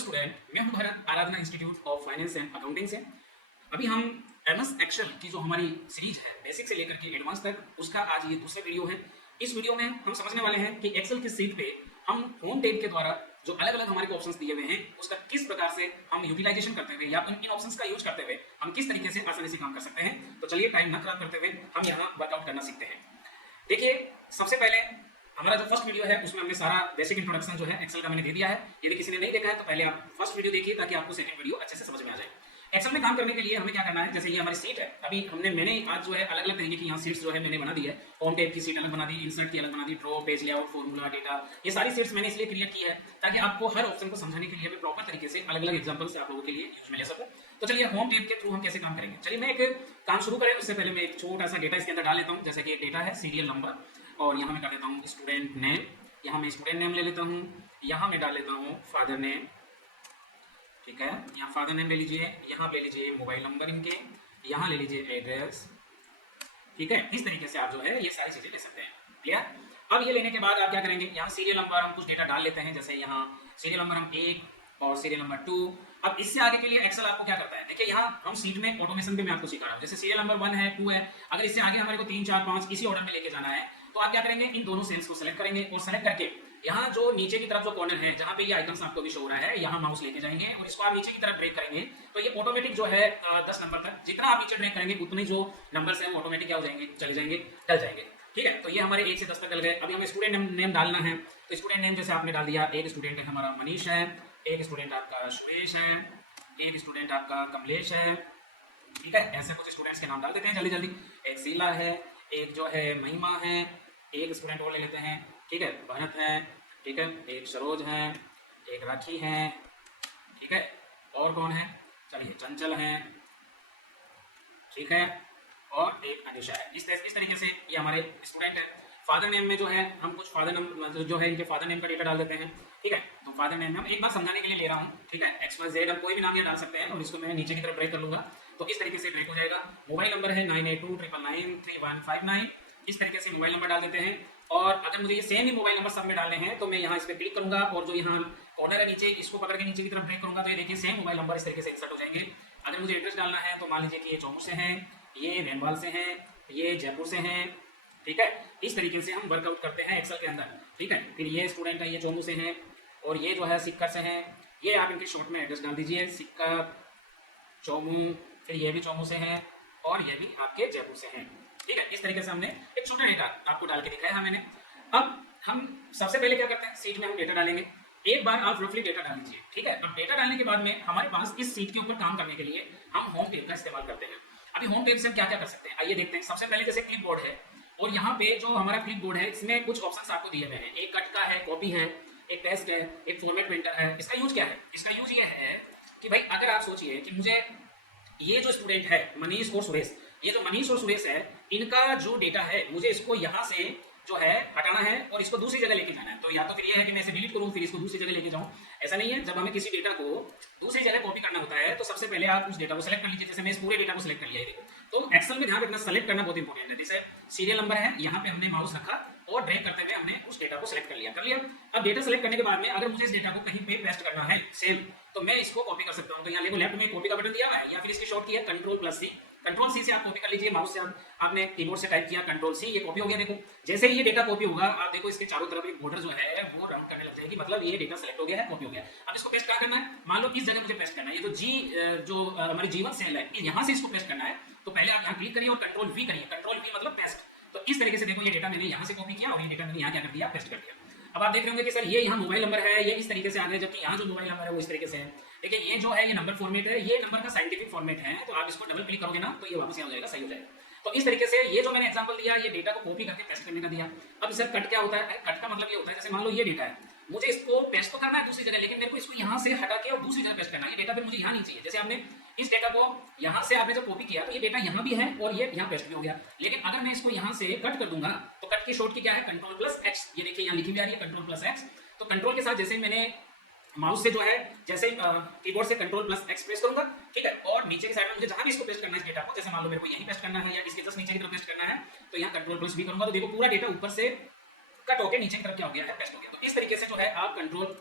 Student, मैं हूं Bharat Aradhana institute of finance and accounting से। अभी हम एमएस एक्सेल की जो हमारी सीरीज है बेसिक से लेकर के एडवांस तक, उसका आज ये दूसरा वीडियो है। इस वीडियो में हम समझने वाले हैं कि एक्सेल की सीट पे हम होम टैब के द्वारा जो अलग अलग हमारे को ऑप्शंस दिए हुए हैं उसका किस प्रकार से हम यूटिलाइजेशन करते हुए या इन ऑप्शंस का यूज करते हुए हम किस तरीके से आसानी से काम कर सकते हैं। तो चलिए टाइम न खराब करते हुए हम यहाँ वर्कआउट करना सीखते हैं। देखिए, सबसे पहले हमारा जो फर्स्ट वीडियो है उसमें हमने सारा बेसिक इंट्रोडक्शन जो है एक्सेल का मैंने दे दिया है। यदि किसी ने नहीं देखा है तो पहले आप फर्स्ट वीडियो देखिए ताकि आपको सेकंड वीडियो अच्छे से समझ में आ जाए। एक्सेल में काम करने के लिए हमें क्या करना है, जैसे ये हमारी सीट है, अभी मैंने आज जो है अलग अलग तरीके की यहाँ सीट्स जो है मैंने बना दी है। होम टैब की सीट अलग बना दी, इंसर्ट की अलग बना दी, draw, page layout, formula, data, ये सारी सीट्स मैंने इसलिए क्रिएट की है ताकि आपको हर ऑप्शन को समझाने के लिए मैं प्रॉपर तरीके से अलग अलग एग्जाम्पल से आप लोगों के लिए यूज में ले सकूँ। तो चलिए होम टैब के थ्रू हम कैसे काम करेंगे। चलिए मैं एक काम शुरू करें उससे पहले मैं एक छोटा सा डेटा इसके अंदर डाल लेता हूँ। जैसे कि डेटा है सीरियल नंबर, और यहाँ मैं कर देता हूँ स्टूडेंट नेम, यहाँ मैं स्टूडेंट नेम ले लेता हूँ, यहाँ मैं डाल लेता हूँ फादर नेम, ठीक है, यहाँ फादर नेम ले लीजिए, यहाँ ले लीजिए मोबाइल नंबर इनके, यहाँ ले लीजिए एड्रेस, ठीक है। इस तरीके से आप जो है ये सारी चीजें ले सकते हैं। क्लियर। अब ये लेने के बाद आप क्या करेंगे, यहाँ सीरियल नंबर हम कुछ डेटा डाल लेते हैं, जैसे यहाँ सीरियल नंबर हम 1 और सीरियल नंबर 2। अब इससे आगे के लिए एक्सेल आपको क्या करता है, देखिए यहाँ हम सीट में ऑटोमेशन पे मैं आपको सिखा रहा हूँ। जैसे सीरियल नंबर 1 है, 2 है, अगर इससे आगे हमारे को 3, 4, 5 इसी ऑर्डर में लेके जाना है तो आप क्या करेंगे, इन दोनों सेल्स को सिलेक्ट करेंगे और सेलेक्ट करके यहाँ जो नीचे की तरफ जो कॉर्नर है जहाँ पे ये आइकन्स आपको भी शो हो रहा है, यहाँ माउस लेके जाएंगे और इसको आप नीचे की तरफ ड्रैग करेंगे तो ये ऑटोमेटिक जो है 10 नंबर तक जितना आप नीचे ड्रैग करेंगे उतने जो नंबर्स हैं ऑटोमेटिक क्या हो जाएंगे, चले जाएंगे, डल जाएंगे। ठीक है, तो ये हमारे 1 से 10 तक डल गए। अभी हमें स्टूडेंट नेम डालना है, तो स्टूडेंट नेम जैसे आपने डाल दिया, एक स्टूडेंट है हमारा मनीष है, एक स्टूडेंट आपका सुरेश है, एक स्टूडेंट आपका कमलेश है, ठीक है। ऐसे कुछ स्टूडेंट्स के नाम डाल देते हैं जल्दी जल्दी। एक शीला है, एक जो है महिमा है, एक स्टूडेंट और ले लेते हैं, ठीक है, भरत है, ठीक है, एक सरोज है, एक राखी है, ठीक है, और कौन है, चलिए चंचल है, ठीक है, और एक अनिशा है। इस तरीके से ये हमारे स्टूडेंट है। फादर नेम में जो है हम कुछ फादर नेम जो है इनके फादर नेम का डेटा डाल देते हैं, ठीक है। तो फादर नेम में हम एक बार समझाने के लिए ले रहा हूँ, ठीक है, XYZ हम कोई भी नाम यहाँ डाल सकते हैं और इसको मैं नीचे की तरफ ड्रैग कर लूंगा तो इस तरीके से ड्रैग हो जाएगा। मोबाइल नंबर है 9829993159, इस तरीके से मोबाइल नंबर डाल देते हैं। और अगर मुझे ये सेम ही मोबाइल नंबर सब में डालने हैं तो मैं यहाँ इस पर क्लिक करूंगा और जो यहाँ कॉर्नर है नीचे इसको पकड़ के नीचे की तरफ ड्रैग करूंगा तो ये देखिए सेम मोबाइल नंबर इस तरीके से इंसर्ट हो जाएंगे। अगर मुझे एड्रेस डालना है तो मान लीजिए कि ये चौमू से है, ये रेनवाल से हैं, ये जयपुर से हैं, ठीक है। इस तरीके से हम वर्कआउट करते हैं एक्सेल के अंदर, ठीक है। फिर ये स्टूडेंट है, ये चौमू से हैं, और ये जो है सिक्कर से हैं, ये आप इनके शॉर्ट में एड्रेस डाल दीजिए, सिक्कर, चौमू, फिर ये भी चौमू से हैं और ये भी आपके जयपुर से हैं, ठीक है। इस तरीके से हमने एक छोटा डेटा आपको डाल के दिखाया है मैंने। अब हम सबसे पहले क्या करते हैं, सीट में हम डेटा डालेंगे। एक बार आप रफली डेटा डाल लीजिए, ठीक है। अब डेटा डालने के बाद में हमारे पास इस सीट के ऊपर काम करने के लिए हम होम पेज का इस्तेमाल करते हैं। अभी होम पेज से हम क्या क्या कर सकते हैं, आइए देखते हैं। सबसे पहले जैसे क्लिप बोर्ड है और यहाँ पे जो हमारा क्लिप बोर्ड है इसमें कुछ ऑप्शंस आपको दिए हुए हैं। एक कट का है, कॉपी है, एक टेस्ट है, एक फॉर्मेट प्रिंटर है। इसका यूज क्या है, इसका यूज ये है कि भाई अगर आप सोचिए कि मुझे ये जो स्टूडेंट है मनीष और सुरेश, ये जो मनीष और सुरेश है इनका जो डेटा है मुझे इसको यहाँ से जो है हटाना है और इसको दूसरी जगह लेके जाना है। तो या तो फिर ये है कि मैं इसे डिलीट करूँ फिर इसको दूसरी जगह लेके जाऊँ, ऐसा नहीं है। जब हमें किसी डेटा को दूसरी जगह कॉपी करना होता है तो सबसे पहले आप उस डेटा को सेलेक्ट कर लीजिए। जैसे मैं इस पूरे डेटा को सेलेक्ट कर लिया है, देखो। तो एक्सेल में ध्यान रखना, सेलेक्ट करना बहुत इंपॉर्टेंट है। जैसे सीरियल नंबर है, यहाँ पे हमने माउस रखा और ड्रैग करते हुए हमने उस डेटा को सेलेक्ट कर लिया। अब डेटा सेलेक्ट करने के बाद में अगर मुझे इस डेटा को कहीं पे पेस्ट करना है सेम, तो मैं इसको कॉपी कर सकता हूँ। तो यहाँ देखो लेफ्ट में कॉपी का बटन दिया हुआ है, या फिर इसकी शॉर्ट की है Ctrl+C। Ctrl+C से आप कॉपी कर लीजिए, माउस से आपने कीबोर्ड से टाइप किया Ctrl+C, ये कॉपी हो गया। देखो जैसे ही ये डेटा कॉपी होगा आप देखो इसके चारों तरफ एक बॉर्डर जो है वो रन करने लग जाएगी, मतलब ये डेटा सेलेक्ट हो गया है, कॉपी हो गया। अब इसको पेस्ट कहाँ करना है, मान लो इस जगह मुझे पेस्ट करना है, ये जो जी जो हमारी जीवन सेल है यहाँ से इसको पेस्ट करना है। तो पहले आप यहाँ क्लिक करिए और Ctrl+V करिए, Ctrl+V मतलब पेस्ट। तो इस तरीके से देखो ये डेटा मैंने यहाँ से कॉपी किया और ये डेटा मैंने यहाँ क्या कर दिया, पेस्ट कर दिया। अब आप देख रहे होंगे कि सर ये यहाँ मोबाइल नंबर है, ये इस तरीके से आ गया, जबकि यहाँ जो मोबाइल नंबर है वो इस तरीके से है। देखिए ये जो है ये नंबर फॉर्मेट है, ये नंबर का साइंटिफिक फॉर्मेट है, तो आप इसको डबल क्लिक करोगे ना तो ये वापस यहाँ हो जाएगा, सही हो जाएगा। तो इस तरीके से ये जो मैंने एग्जांपल दिया, ये डेटा को कॉपी करके पेस्ट करने का दिया। अब सर कट क्या होता है, कट का मतलब ये होता है जैसे मान लो ये डेटा है, मुझे इसको पेस्ट तो करना है दूसरी जगह, लेकिन मेरे को इसको यहाँ से हटा के और दूसरी जगह पेस्ट करना है। ये डेटा फिर मुझे यहाँ नहीं चाहिए। जैसे आपने इस डेटा को यहाँ से आपने जब कॉपी किया तो ये डेटा यहाँ भी है और ये यहाँ पेस्ट भी हो गया, लेकिन अगर मैं इसको यहाँ से कट कर दूंगा तो कट की शॉर्ट की क्या है, Ctrl+X। ये देखिए यहाँ लिखी हुई आ रही है Ctrl+X। तो कंट्रोल के साथ जैसे मैंने माउस से जो है जैसे कीबोर्ड से Ctrl+X प्रेस करूंगा, ठीक है, और नीचे की साइड में मुझे जहां भी इसको पेस्ट करना है इस डेटा को, जैसे मान लो मेरे को यहीं पेस्ट करना है या इसके जस्ट नीचे की तरफ पेस्ट करना है, तो यहाँ Ctrl+V करूंगा तो देखो पूरा डेटा ऊपर से कट होकर नीचे की तरफ क्या हो गया है, पेस्ट हो गया। तो इस तरीके से जो है आप कंट्रोल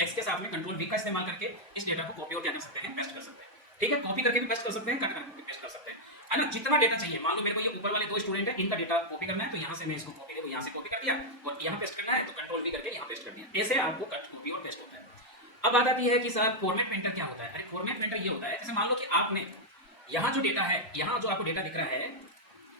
एक्स के साथ में कंट्रोल वी का इस्तेमाल करके इस डेटा को कॉपी और क्या कर सकते हैं, पेस्ट कर सकते हैं। ठीक है, कॉपी करके भी पेस्ट कर सकते हैं, कट करके भी पेस्ट कर सकते हैं, है ना। जितना डेटा चाहिए, मान लो मेरे को ये ऊपर वाले 2 स्टूडेंट है, इनका डेटा कॉपी करना है, तो यहाँ से मैं इसको कॉपी देखो यहाँ से कॉपी कर दिया और यहाँ पेस्ट करना है तो कंट्रोल वी करके यहाँ पेस्ट कर दिया। ऐसे आपको कट, कॉपी और पेस्ट होता है। अब बात आती है कि सर फॉर्मेट पेंटर क्या होता है। अरे फॉर्मेट पेंटर ये होता है, जैसे मान लो कि आपने यहाँ जो डेटा है, यहाँ जो आपको डेटा दिख रहा है,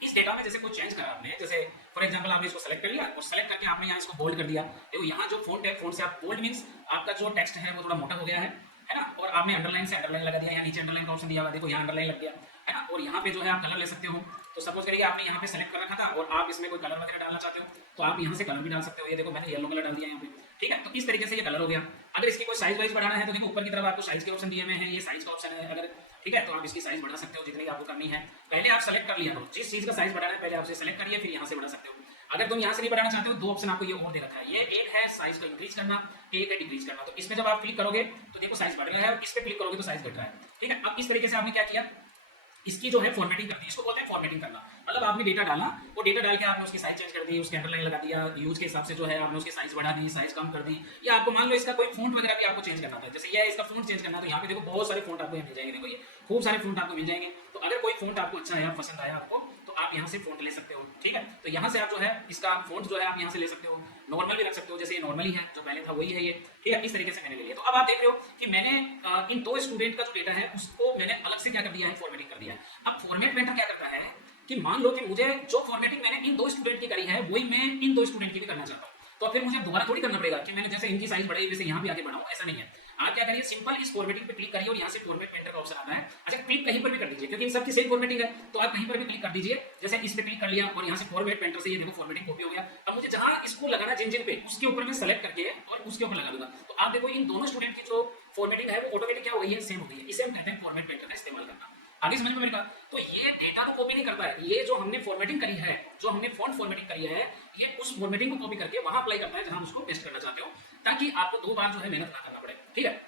इस डेटा में जैसे कुछ चेंज करा आपने, जैसे फॉर एग्जांपल आपने इसको सेलेक्ट कर लिया और सेलेक्ट करके आपने यहाँ इसको बोल्ड कर दिया। देखो यहाँ जो फॉन्ट है, फॉन्ट से आप बोल्ड मींस आपका जो टेक्स्ट है वो थोड़ा मोटा हो गया है ना। और आपने अंडरलाइन से अंडरलाइन लगा दिया, यहाँ नीचे अंडरलाइन का ऑप्शन दिया हुआ, देखो यहाँ अंडरलाइन लग गया, है ना। और यहाँ पे जो है आप कलर ले सकते हो। तो सपोज करिए आपने यहाँ पे सेलेक्ट कर रखा था और आप इसमें कोई कलर वगैरह डालना चाहते हो तो आप यहाँ से कलर भी डाल सकते हो। ये देखो मैंने येलो कलर डाल दिया यहाँ पे, ठीक है। तो इस तरीके से ये कलर हो गया। अगर इसकी कोई साइज वाइज बढ़ाना है तो देखो ऊपर की तरफ आपको साइज के ऑप्शन दिए हुए हैं, ये साइज का ऑप्शन है अगर, ठीक है। तो आप इसकी साइज बढ़ा सकते हो जितनी आपको करनी है। पहले आप सेलेक्ट कर लिया, जिस चीज का साइज बढ़ाना है पहले आपसे सेलेक्ट करिए, फिर यहाँ से बढ़ा सकते हो। अगर तुम यहाँ से नहीं बढ़ाना चाहते हो, 2 ऑप्शन आपको ये और दे रखा है। ये एक है साइज को इंक्रीज करना, एक है डिक्रीज करना। तो इसमें जब आप क्लिक करोगे तो देखो साइज बढ़ रहा है, और इस पे क्लिक करोगे तो साइज घट रहा है, ठीक है। अब इस तरीके से आपने क्या किया, इसकी जो है फॉर्मेटिंग कर दी। इसको बोलते हैं फॉर्मेटिंग करना। मतलब आपने डेटा डाला, वो डेटा डाल के आपने उसकी साइज चेंज कर दी, उसके अंडरलाइन लगा दिया, यूज के हिसाब से जो है आपने उसकी साइज बढ़ा दी, साइज कम कर दी, या आपको मान लो इसका कोई फॉन्ट वगैरह भी आपको चेंज करना था, जैसे ये इसका फॉन्ट चेंज करना है तो यहाँ पे देखो बहुत सारे फॉन्ट आपको मिल जाएंगे। देखो ये खूब सारे फॉन्ट आपको मिल जाएंगे। तो अगर कोई फॉन्ट आपको अच्छा है, पसंद आया आपको, तो आप यहाँ से फॉन्ट ले सकते हो, ठीक है। तो यहाँ से आप जो है इसका फॉन्ट जो है आप यहाँ से ले सकते हो, नॉर्मल भी रख सकते हो, जैसे ये नॉर्मली है, जो पहले था वही है ये, ठीक है। इस तरीके से मैंने ले लिया। तो अब आप देख रहे हो कि मैंने इन 2 स्टूडेंट का जो डेटा है उसको मैंने अलग से क्या कर दिया है, फॉर्मेटिंग कर दिया है। अब फॉर्मेट पेंटर क्या करता है कि मान लो कि मुझे जो फॉर्मेटिंग मैंने इन 2 स्टूडेंट की करी है वही मैं इन 2 स्टूडेंट की भी करना चाहता हूँ, तो फिर मुझे दोबारा थोड़ी करना पड़ेगा कि मैंने जैसे इनकी साइज बढ़ाई वैसे यहाँ भी आगे बढ़ाऊं, ऐसा नहीं है। आप क्या करिए, सिंपल इस फॉर्मेटिंग पे क्लिक करिए और यहाँ से फॉर्मेट पेंटर का ऑप्शन आता है। अच्छा, क्लिक कहीं पर भी कर दीजिए क्योंकि इन सबकी सेम फॉर्मेटिंग है, तो आप कहीं पर भी क्लिक कर दीजिए। जैसे इस पे क्लिक कर लिया और यहाँ से फॉर्मेट पेंटर से ये देखो फॉर्मेटिंग कॉपी हो गया। अब मुझे जहाँ इसको लगाना जिन जिन पे, उसके ऊपर मैं सेलेक्ट करके और उसके ऊपर लगा दूंगा। तो आप देखो इन दोनों स्टूडेंट की जो फॉर्मेटिंग है वो ऑटोमेटिक क्या हो गई है, सेम हो गई है। इसे हम कहते हैं फॉर्मेट पेंटर का इस्तेमाल करना। आगे समझ में मेरी बात। तो ये डेटा तो कॉपी नहीं करता है, ये जो हमने फॉर्मेटिंग करी है, जो हमने फॉन्ट फॉर्मेटिंग करी है, ये उस फॉर्मेटिंग को कॉपी करके वहां अप्लाई करता है जहां उसको पेस्ट करना चाहते हो, ताकि आपको 2 बार जो है मेहनत ना करना पड़े, ठीक है।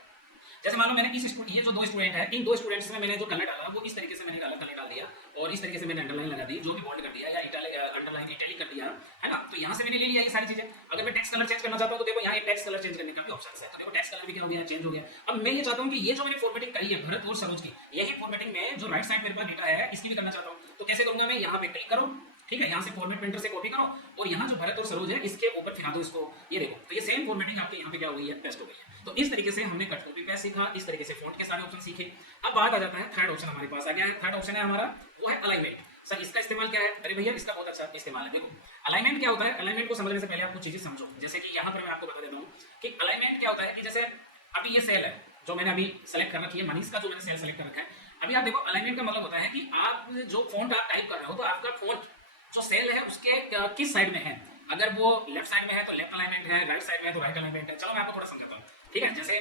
जैसे मान लो मैंने ये जो 2 स्टूडेंट है, इन 2 स्टूडेंट्स में मैंने जो कलर डाला वो इस तरीके से मैंने कलर डाल दिया और इस तरीके से मैंने अंडरलाइन लगा दी, जो भी बोल्ड कर दिया या अंडरलाइन इटैलिक कर दिया, है ना। तो यहाँ से मैंने ले लिया ये सारी चीजें। अगर मैं टेक्स्ट कलर चेंज करना चाहता हूँ तो देखो यहाँ टेक्स्ट कलर चेंज करने का भी ऑप्शन है। तो देखो टेक्स्ट कलर भी क्या हो गया, चेंज हो गया। अब मैं ये चाहता हूँ कि ये जो मैंने फॉर्मेटिंग करी है भरत और सरोज की, यही फॉर्मेटिंग में जो राइट साइड मेरे पास डेटा है इसकी भी करना चाहता हूँ। तो कैसे करूंगा मैं, यहाँ पे क्लिक करो, ठीक है, यहाँ से फॉर्मेट पेंटर से कॉपी करो और यहाँ जो भरत और सरोज है इसके ऊपर फिरा दो इसको। ये देखो, तो ये सेम फॉर्मेटिंग आपके यहाँ पे क्या हो गई है, पेस्ट हो गई है। तो इस तरीके से हमने कट कॉपी पेस्ट सीखा, इस तरीके से फॉन्ट के सारे ऑप्शन सीखे। अब बात आ जाता है थर्ड ऑप्शन हमारे पास आ गया है। थर्ड ऑप्शन है हमारा वो है अलाइनमेंट। सर इसका इस्तेमाल क्या है, अरे भैया इसका बहुत अच्छा इस्तेमाल है। देखो अलाइनमेंट क्या होता है, अलाइनमेंट को समझने से पहले आप कुछ चीजें समझो। जैसे कि यहाँ पर मैं आपको बता देता हूँ कि अलाइनमेंट क्या होता है कि जैसे अभी ये सेल है जो मैंने अभी सेलेक्ट कर रखी है, मनीष का जो मैंने सेल सेलेक्ट कर रखा है। अभी आप देखो अलाइनमेंट का मतलब होता है कि आप जो फॉन्ट आप टाइप कर रहे हो तो आपका फॉन्ट जो सेल है उसके किस साइड में है। अगर वो लेफ्ट साइड में है तो लेफ्ट अलाइनमेंट है, राइट साइड में है तो राइट अलाइनमेंट है। चलो मैं आपको थोड़ा समझाता हूँ, ठीक है। जैसे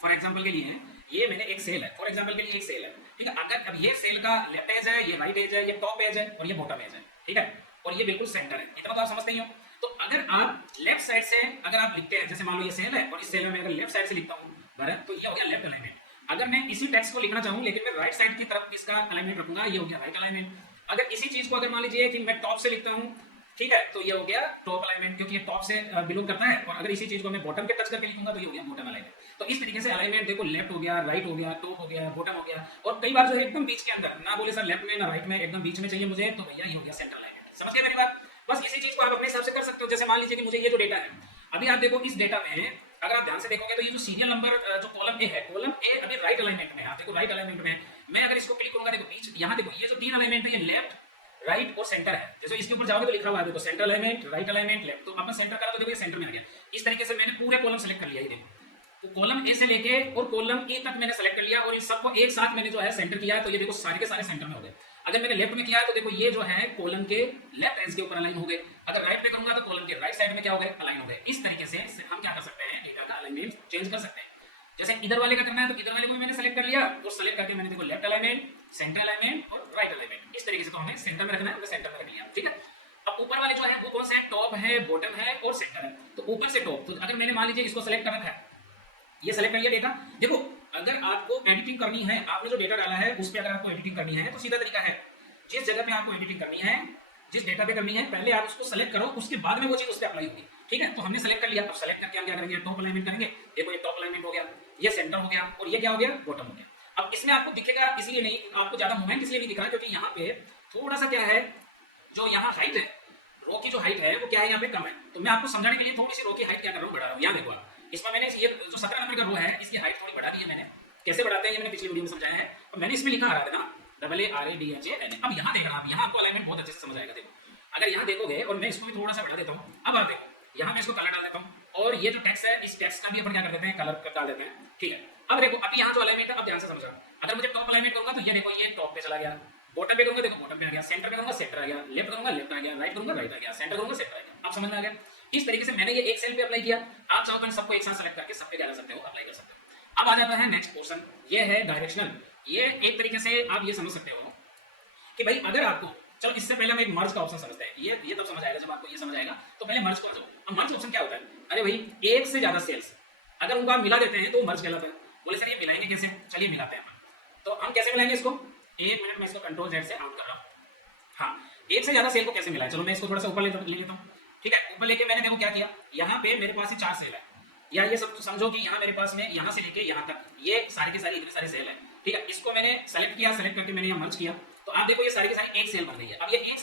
फॉर एग्जांपल के लिए ये मैंने एक सेल है, फॉर एग्जांपल के लिए एक सेल है, ठीक है। अगर अब ये सेल का लेफ्ट एज है, ये राइट एज है, ये टॉप एज है और ये बॉटम एज है, ठीक है, और ये बिल्कुल सेंटर है। इतना तो आप समझते ही हो। तो अगर आप लेफ्ट साइड से अगर आप लिखते हैं, जैसे मान लो ये सेल है और इस सेल में अगर लेफ्ट साइड से लिखता हूँ भरत, तो ये हो गया लेफ्ट अलाइनमेंट। अगर मैं इसी टेक्स्ट को लिखना चाहूँ लेकिन मैं राइट साइड की तरफ इसका अलाइनमेंट रखूंगा, ये हो गया राइट अलाइनमेंट। अगर इसी चीज को अगर मान लीजिए कि मैं टॉप से लिखता हूँ, ठीक है, तो ये हो गया टॉप अलाइनमेंट क्योंकि ये टॉप से बिलोंग करता है। और अगर इसी चीज को मैं बॉटम पे टच करके लिखूंगा तो ये हो गया बॉटम अलाइनमेंट। तो इस तरीके से अलाइनमेंट देखो लेफ्ट हो गया, राइट हो गया, टॉप हो गया, बॉटम हो गया। और कई बार जो है एकदम बीच के अंदर, ना बोले सर लेफ्ट में ना राइट में, एकदम बीच में चाहिए मुझे, तो भैया ये हो गया सेंटर अलाइनमेंट। समझ गए मेरी बात। बस इसी चीज को आप अपने हिसाब से कर सकते हो। जैसे मान लीजिए कि मुझे ये जो डेटा है, अभी आप देखो इस डेटा में अगर आप ध्यान से देखोगे तो ये जो सीरियल नंबर जो कॉलम ए है, कॉलम ए अभी राइट अलाइनमेंट में है। आप देखो राइट अलाइनमेंट में मैं अगर इसको क्लिक करूंगा, देखो बीच यहाँ देखो ये जो 3 अलाइनमेंट है, ये लेफ्ट राइट और सेंटर है। जैसे इसके ऊपर जाओगे तो लिखा हुआ है देखो centre alignment, right alignment, left. तो अपना सेंटर करा तो देखो ये सेंटर में आ गया। इस तरीके से मैंने पूरे कॉलम सेलेक्ट कर लिया। ये देखो तो कॉलम ए से लेके और कॉलम ए तक मैंने सेलेक्ट कर लिया और इन सबको एक साथ मैंने जो है सेंटर किया है। तो ये देखो सारे के सारे सेंटर में हो गए। अगर मैंने लेफ्ट में किया है तो देखो ये जो है कॉलम के लेफ्ट एज के ऊपर अलाइन हो गए। अगर राइट में करूंगा तो कॉलम के राइट साइड में क्या हो गए, अलाइन हो गए। इस तरीके से हम क्या कर सकते हैं, डेटा का अलाइनमेंट चेंज कर सकते हैं। जैसे इधर वाले का करना है तो इधर वाले को भी मैंने सेलेक्ट कर लिया और सेलेक्ट करके मैंने देखो लेफ्ट अलाइनमेंट, सेंटर अलाइनमेंट और राइट अलाइनमेंट। इस तरीके से तो हमें सेंटर में रखना है, हमने सेंटर में रख लिया, ठीक है। अब ऊपर वाले जो है वो कौन से है, टॉप है, बॉटम है और सेंटर है। तो ऊपर से टॉप, तो अगर मैंने मान लीजिए इसको सेलेक्ट कर रखा है, ये सेलेक्ट कर लिया डेटा। देखो अगर आपको एडिटिंग करनी है, आपने जो डेटा डाला है उस पर अगर आपको एडिटिंग करनी है तो सीधा तरीका है, जिस जगह पे आपको एडिटिंग करनी है जिस डेटा पे करनी है पहले आप उसको सेलेक्ट करो, उसके बाद में वो चीज उस पर अप्लाई होगी। ठीक है, तो हमने सेलेक्ट कर लिया। अब सेलेक्ट करके हम क्या करेंगे, टॉप अलाइनमेंट करेंगे। देखो ये टॉप अलाइनमेंट हो गया, ये सेंटर हो गया और ये क्या हो गया, बॉटम हो गया। अब इसमें आपको दिखेगा इसलिए नहीं, आपको ज्यादा मूवमेंट इसलिए नहीं दिख रहा क्योंकि यहाँ पे थोड़ा सा क्या है, जो यहाँ हाइट है, रो की जो हाइट है वो क्या है यहाँ पे कम है। तो मैं आपको समझाने के लिए थोड़ी सी रो की हाइट क्या कर रहा हूँ, बढ़ा रहा हूँ। यहाँ देखो आप, इसमें मैंने ये जो 17 नंबर का रो है इसकी हाइट थोड़ी बढ़ा दी है मैंने। कैसे बढ़ाते हैं ये मैंने पिछली वीडियो में समझाया है। और मैंने इसमें लिखा आराधना, AARADHAN। अब यहाँ देखना आप, यहाँ आपको अलाइनमेंट बहुत अच्छे से समझ आएगा। देखो अगर यहाँ देखोगे और मैं इसको भी थोड़ा सा बढ़ा देता हूँ, अब आप देखो यहाँ मैं इसको कलर डाल देता हूँ और ये जो टेक्स्ट है इस टेक्स्ट का भी अपन क्या कर देते हैं, कलर डाल देते हैं। ठीक है, अब देखो अभी यहाँ जो अलाइनमेंट है, अब ध्यान से समझो। अगर मुझे टॉप अलाइनमेंट करूंगा तो ये देखो ये टॉप पे चला गया, बॉटम पे करूंगा देखो बॉटम पे आ गया, सेंटर पे करूंगा सेंटर आ गया, लेफ्ट करूंगा लेफ्ट आ गया, राइट करूंगा राइट आ गया, सेंटर करूंगा सेंटर आ गया। अब समझ में आ गया। इस तरीके से मैंने ये एक सेल पे अप्लाई किया। आप चाहो तो सबको एक साथ सेलेक्ट करके सब पे क्या कर सकते हो, अप्लाई कर सकते हो। अब आ जाता है नेक्स्ट पोर्शन, ये है डायरेक्शनल। ये एक तरीके से आप ये समझ सकते हो कि भाई अगर आपको, चलो इससे पहले हम एक मर्ज का ऑप्शन समझते हैं। ये तब समझ आएगा जब आपको ये समझ आएगा। तो पहले मर्ज को समझो। अब मर्ज ऑप्शन क्या होता है, अरे भाई एक से ज्यादा सेल्स अगर उनको आप मिला देते हैं तो मर्ज कहलाता है। बोले सर ये मिलाएंगे कैसे, चलिए मिलाते हैं। तो हम कैसे मिलाएंगे इसको, एक मिनट में इसको कंट्रोल Z से आउट कर रहा हूँ। हाँ, एक से ज्यादा सेल को कैसे मिलाए, चलो मैं इसको थोड़ा सा ऊपर ले लेता हूँ। ठीक है, ऊपर लेके मैंने देखो क्या किया, यहाँ पे मेरे पास 4 सेल है, या ये सब समझो कि यहाँ मेरे पास में यहाँ से लेके यहाँ तक ये सारी की सारी इतने सारे सेल है। ठीक है, इसको मैंने सेलेक्ट किया, सेलेक्ट करके मैंने यहाँ मर्ज किया। तो आप देखो ये सारी की सारी एक सेल बन गई है। अब ये एक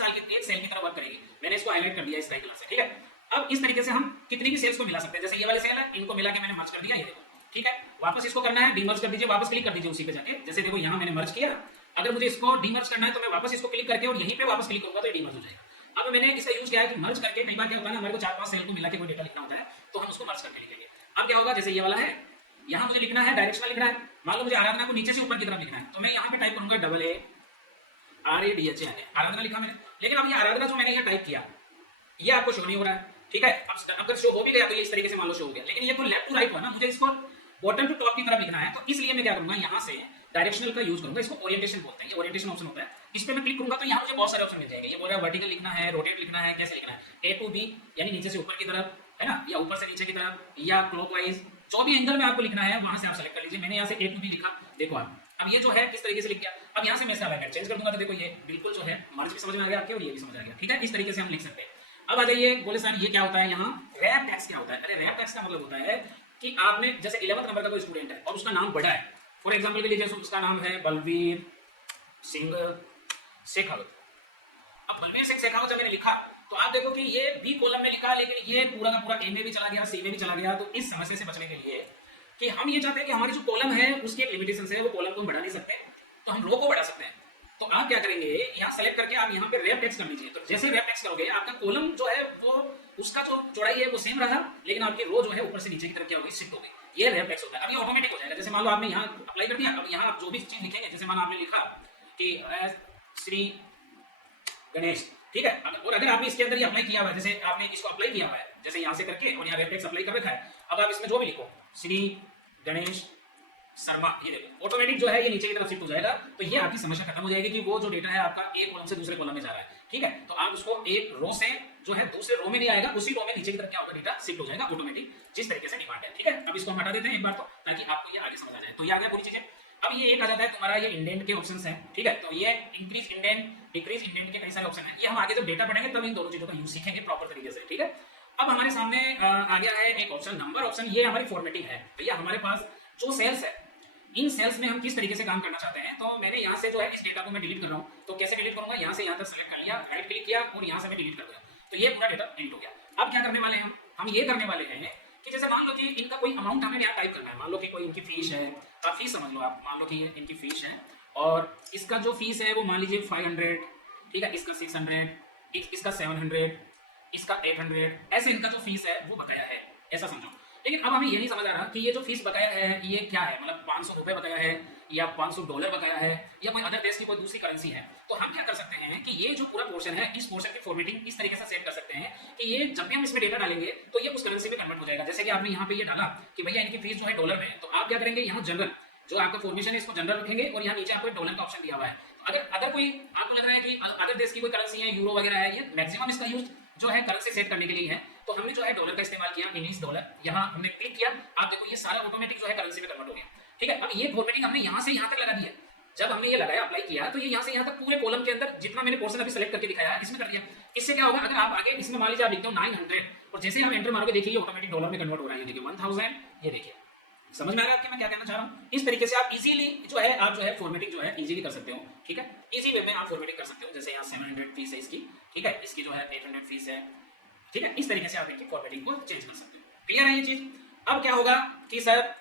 सेल की तरह वर्क करेगी। मैंने इसको हाईलाइट कर दिया इस कलर से। ठीक है, अब इस तरीके से हम कितनी भी सेल्स को मिला सकते हैं। जैसे ये वाले सेल है, इनको मिला के मैंने मर्ज कर दिया, ये देखो। ठीक है, वापस इसको करना है, डीमर्ज कर दीजिए, वापस क्लिक कर दीजिए उसी पे जाके। जैसे देखो यहाँ मैंने मर्ज किया, अगर मुझे इसको डीमर्ज करना है तो मैं वापस इसको क्लिक करके और यहीं पे वापस क्लिक करूंगा तो ये डीमर्ज हो जाएगा। अब मैंने इसका यूज किया है कि मर्ज करके, कई बार क्या होता है ना, हमारे को 4-5 सेल को मिला के कोई डेटा लिखना होता है तो हम उसको मर्ज करके लिखेंगे। अब क्या होगा, जैसे ये वाला है, यहाँ मुझे लिखना है डायरेक्शनल लिखना है। मान लो मुझे आराधना को नीचे से ऊपर की तरफ लिखना है तो मैं यहाँ पे टाइप करूंगा AARADHAN, आराधना लिखा मैंने। लेकिन अब ये आराधना जो मैंने यहाँ टाइप किया ये आपको शो नहीं हो रहा है। ठीक है, अब अगर शो हो भी गया तो ये इस तरीके से मान लो शो हो गया, लेकिन ये तो लेफ्ट टू राइट हुआ ना, मुझे इसको बॉटम टू टॉप की तरफ लिखना है। तो इसलिए मैं क्या करूंगा, यहाँ से डायरेक्शनल का यूज करूंगा। इसको ओरिएंटेशन बोलते हैं, ये ओरिएंटेशन ऑप्शन होता है। इस पे मैं क्लिक करूंगा तो यहाँ मुझे बहुत सारे ऑप्शन मिल जाएंगे। ये बोल रहा है वर्टिकल लिखना है, रोटेट लिखना है, कैसे लिखना है, A to B यानी नीचे से ऊपर की तरफ है ना, या ऊपर से नीचे की तरफ, या क्लॉकवाइज, जो भी एंगल में आपको लिखना है वहां से आप सेलेक्ट कर लीजिए। मैंने यहाँ से A to B लिखा, देखो आप अब ये जो है किस तरीके से लिख गया। अब यहाँ से मैं अलाइनमेंट चेंज कर दूंगा तो देखो ये बिल्कुल जो है मर्ज भी समझ में आ गया आपके और ये भी समझ आ गया। ठीक है, इस तरीके से हम लिख सकते हैं। अब आ जाइए, बोले सर ये क्या होता है, यहाँ रैप टेक्स्ट क्या होता है। अरे रैप टेक्स्ट का मतलब होता है कि आपने जैसे 11th नंबर का कोई स्टूडेंट है और उसका नाम बड़ा है, फॉर एग्जाम्पल के लिए जैसे उसका नाम है बलवीर सिंह शेखावत। अब बलवीर सिंह शेखावत जब मैंने लिखा तो आप देखो कि ये बी कॉलम में लिखा, लेकिन ये पूरा का पूरा ए में भी चला गया, सी में भी चला गया। तो इस समस्या से बचने के लिए कि हम ये चाहते हैं कि हमारी जो कॉलम है उसकी एक लिमिटेशन है, वो कॉलम को हम बढ़ा नहीं सकते, तो हम रो को बढ़ा सकते हैं। तो आप क्या करेंगे, यहाँ सेलेक्ट करके आप यहाँ पे रैप टेक्स्ट कर लीजिए। तो जैसे रैप टेक्स्ट करोगे आपका कॉलम जो है वो उसका जो चौड़ाई है वो सेम रहा, लेकिन आपकी रो जो है ऊपर से नीचे की तरफ क्या होगी, शिफ्ट होगी। ये रैप टेक्स्ट होता है। अब ये ऑटोमेटिक हो जाएगा। जैसे मान लो आपने यहाँ अप्लाई कर दिया, अब यहाँ आप जो भी चीज लिखेंगे, जैसे मान आपने लिखा कि श्री गणेश, ठीक है, और अगर आपने इसके अंदर ये अप्लाई किया हुआ है, जैसे आपने इसको अप्लाई किया हुआ है जैसे यहाँ से करके और यहाँ रैप टेक्स्ट अप्लाई कर रखा है, अब आप इसमें जो भी लिखो श्री गणेश शर्मा, ये देखो ऑटोमेटिक जो है ये नीचे की तरफ शिफ्ट हो जाएगा। तो ये आपकी समस्या खत्म हो जाएगी कि वो जो डेटा है आपका एक कॉलम से दूसरे कॉलम में जा रहा है। ठीक है, तो आप उसको एक रो से जो है दूसरे रो में नहीं आएगा, उसी रो में नीचे की तरफ क्या होगा, डेटा शिफ्ट हो जाएगा ऑटोमेटिक, जिस तरीके से डिमांड है। ठीक है, अब इसको हम हटा देते हैं एक बार तो, ताकि आपको ये आगे समझ आ जाए। तो ये आ गया पूरी चीजें। अब ये एक आ जाता है तुम्हारा ये इंडेंट के ऑप्शंस हैं। ठीक है, तो ये इंक्रीज इंडेंट, डिक्रीज इंडेंट के कई सारे ऑप्शन हैं। ये हम आगे जब डेटा पढ़ेंगे तब इन दोनों चीजों का यूज सीखेंगे प्रॉपर तरीके से। ठीक है, अब हमारे सामने आ गया है एक ऑप्शन नंबर ऑप्शन। ये हमारी फॉर्मेटिंग है। भैया हमारे पास जो सेल्स है, इन सेल्स में हम किस तरीके से काम करना चाहते हैं। तो मैंने यहाँ से जो है इस डेटा को मैं डिलीट कर रहा हूँ। तो कैसे डिलीट करूंगा, यहाँ से यहाँ तक सेलेक्ट कर लिया, राइट क्लिक किया और यहाँ से मैं डिलीट कर दिया, तो ये पूरा डेटा डिलीट हो गया। अब क्या करने वाले हैं हम ये करने वाले हैं कि जैसे मान लो कि इनका कोई अमाउंट हमें यहाँ टाइप करना है। मान लो कि कोई इनकी फीस है, आप फीस समझ लो, आप मान लो कि ये इनकी फीस है और इसका जो फीस है वो मान लीजिए 500, ठीक है, इसका 600, इसका 700, इसका 800, ऐसे इनका जो फीस है वो बकाया है, ऐसा समझो। लेकिन अब हमें ये नहीं समझ आ रहा कि ये जो फीस बकाया है ये क्या है, मतलब 500 रुपए बकाया है या $500 बकाया है या कोई अदर देश की कोई दूसरी करेंसी है। तो हम क्या कर सकते हैं कि ये जो पूरा पोर्शन है, इस पोर्शन की फॉर्मेटिंग इस तरीके से सेट कर सकते हैं कि ये जब भी हम इसमें डेटा डालेंगे तो ये उस करेंसी में कन्वर्ट हो जाएगा। जैसे कि आपने यहाँ पे ये डाला कि भैया इनकी फीस जो है डॉलर में है, तो आप क्या करेंगे, यहाँ जनरल जो आपका फॉर्मेशन है इसको जनरल रखेंगे और यहाँ नीचे आपको डॉलर का ऑप्शन दिया हुआ है। अगर कोई आपको लग रहा है कि अदर देश की कोई करेंसी है, यूरो वगैरह है, ये मैक्सिमम इसका यूज जो है करेंसी सेट करने के लिए है। तो हमने जो है डॉलर का इस्तेमाल किया, इंग्लिश डॉलर, यहाँ हमने क्लिक किया, आप देखो ये सारा ऑटोमेटिक जो है करेंसी में कन्वर्ट हो गया। ठीक है, अब ये फॉर्मेटिंग हमने यहाँ से यहाँ तक लगा दी है। जब हमने ये लगाया अप्लाई किया तो ये यहाँ से यहाँ तक पूरे कॉलम के अंदर जितना मैंने पोर्शन अभी सेलेक्ट करके दिखाया है इसमें कर दिया। इससे क्या होगा, अगर आप आगे इसमें मान लीजिए आप लिखते हो 900 और जैसे आप एंटर मारोगे देखिए ऑटोमेटिक डॉलर में कन्वर्ट हो रहा है। ये देखिए 1000, ये देखिए समझ में आ रहा है आपके मैं क्या कहना चाह रहा हूँ। इस तरीके से आप इजीली जो है आप जो है फॉर्मेटिंग जो है इजीली कर सकते हो, ठीक है, इजी वे में आप फॉर्मेटिंग कर सकते हो। जैसे यहाँ 700 फीस है इसकी, ठीक है, इसकी जो है 800 फीस है, ठीक है, इस तरीके से आप इनकी फॉर्मेटिंग को चेंज कर सकते हो। क्लियर है ये चीज। अब क्या होगा कि सर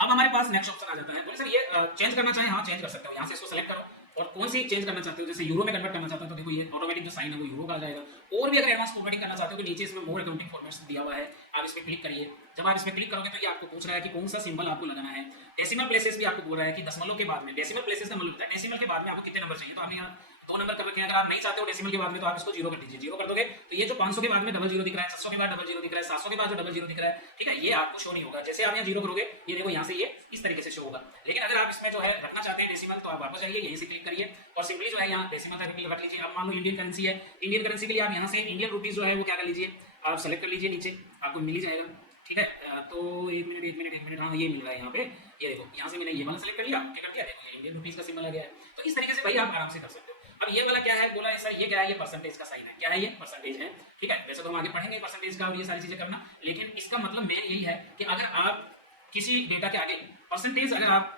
अब हमारे पास नेक्स्ट ऑप्शन आ जाता है, बोले सर ये चेंज करना चाहे, हाँ चेंज कर सकते हो, यहाँ से इसको सेलेक्ट करो और कौन सी चेंज करना चाहते हो, जैसे यूरो में कन्वर्ट करना चाहते हो तो देखो ये ऑटोमेटिक जो साइन है वो यूरो का आ जाएगा। और भी अगर एडवांस फॉर्मेटिंग करना चाहते हो तो नीचे इसमें मोर अकाउंटिंग फॉर्मेट्स दिया हुआ है, आप इस पर क्लिक करिए। जब आप इसमें क्लिक करोगे तो ये आपको पूछ रहा है कि कौन सा सिंबल आपको लगाना है। डेसिमल प्लेसेस भी आपको बोल रहा है कि दशमलव के बाद में, डेसिमल प्लेसेस का मतलब होता है डेसिमल के बाद में आपको कितने नंबर चाहिए, तो हमने यहाँ 2 नंबर कर रखे हैं। अगर आप नहीं चाहते हो डेसिमल के बाद में तो आप इसको 0 कर दीजिए, 0 कर दोगे तो ये जो 500 के बाद में डबल 0 दिख रहा है, 700 के बाद डबल 0 दिख रहा है, 700 के बाद जो डबल 0 दिख रहा है, ठीक है, ये आपको शो नहीं होगा। जैसे आप यहाँ 0 करोगे ये देखो यहाँ से ये इस तरीके से शो होगा। लेकिन अगर आप इसमें जो है रखना चाहते हैं डेसिमल तो आप वापस जाइए, यहीं से क्लिक करिए और सिंपली जो है यहाँ डेसिमल तक रख लीजिए। अब मान लो इंडियन करेंसी है, इंडियन करेंसी के लिए आप यहाँ से इंडियन रुपीज जो है वो क्या कर लीजिए, आप सेलेक्ट कर लीजिए, नीचे आपको मिल ही जाएगा, ठीक है। तो एक मिनट, हाँ ये मिल रहा है यहाँ पे, ये देखो यहाँ से मैंने ये वाला सेलेक्ट कर लिया, क्या कर दिया, देखो ये इंडियन रुपीज का सिंबल आ गया है। तो इस तरीके से भाई आप आराम से कर सकते हो। अब ये वाला क्या है, बोला है सर ये क्या है, ये परसेंटेज का साइन है, क्या है ये परसेंटेज है, ठीक है। वैसे तो हम आगे पढ़ेंगे परसेंटेज का और ये सारी चीजें करना, लेकिन इसका मतलब मेन यही है कि अगर आप किसी डेटा के आगे परसेंटेज अगर आप